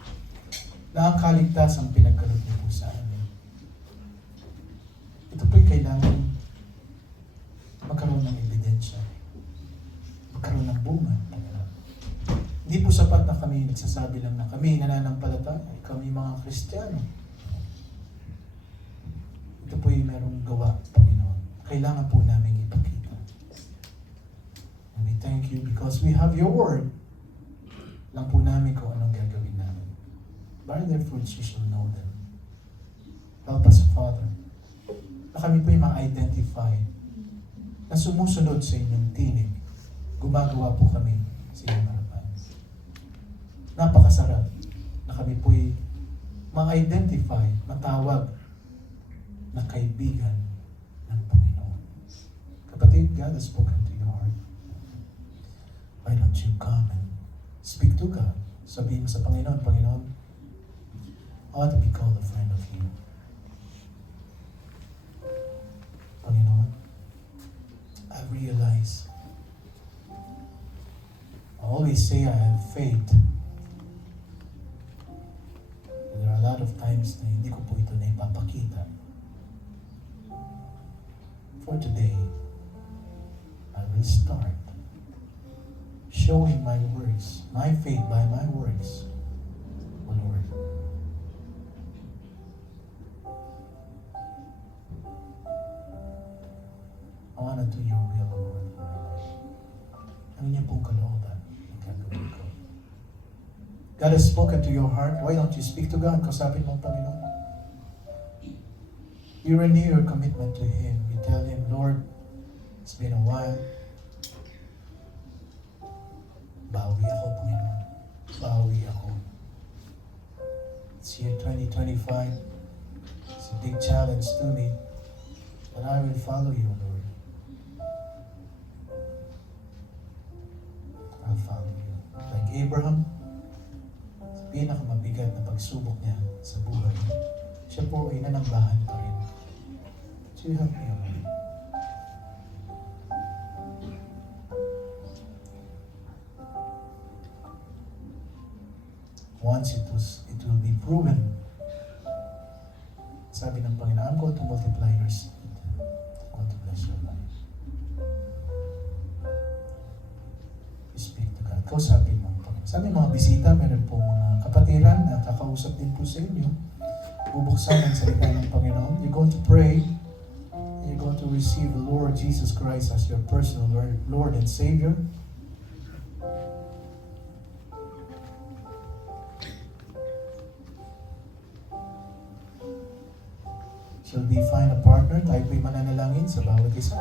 na ang kaligtasang pinagkaloob niyo po sa amin. Ito po'y kailangan magkaroon ng ebidensya, magkaroon ng bunga. Hindi po sapat na kami nagsasabi lang na kami nananampalataya, kami mga Kristiyano. Ito po'y merong gawa, Panginoon. Kailangan po namin ipakita. And we thank you because we have your word. Lang po namin kung anong gagawin namin. By their fruits you shall know them. Help us, Father, na kami po'y ma-identify na sumusunod sa inyong tinig. Gumagawa po kami sa inyong harapan. Napakasarap na kami po'y ma-identify, matawag na kaibigan ng Panginoon. Kapatid, God has spoken to your heart. Why don't you come and speak to God? Sabihin mo sa Panginoon, Panginoon, I want to be called a friend of you. Panginoon, I realize I always say I have faith. But there are a lot of times na hindi ko po ito na ipapakita. For today, I will start showing my works, my faith by my works, O Lord. I want to do your will, O Lord, in my life. Ang inyong pong kalooban ang gagawin ko. God has spoken to your heart. Why don't you speak to God? Kausapin mo ang Panginoon. You renew your commitment to Him. You tell Him, Lord, it's been a while. Bawi ako, Panginoon. Bawi ako. It's year 2025. It's a big challenge to me. But I will follow you, Lord. I'll follow you. Like Abraham, sa pinakamabigat na pagsubok niya sa buhay, siya po ay nanambahan pa rin. So you help me, Lord. Once it will be proven, sabi ng Panginoon, I'm going to multiply your seed. I'm going to bless your life. You speak to God. Kausapin mo ang Panginoon. Sabi mga bisita, meron po mga kapatiran na kakausap din po sa inyo. Bubuksan ang salita ng Panginoon. You're going to pray. You're going to receive the Lord Jesus Christ as your personal Lord and Savior. Shall we find a partner? Tayo po'y mananalangin sa bawat isa.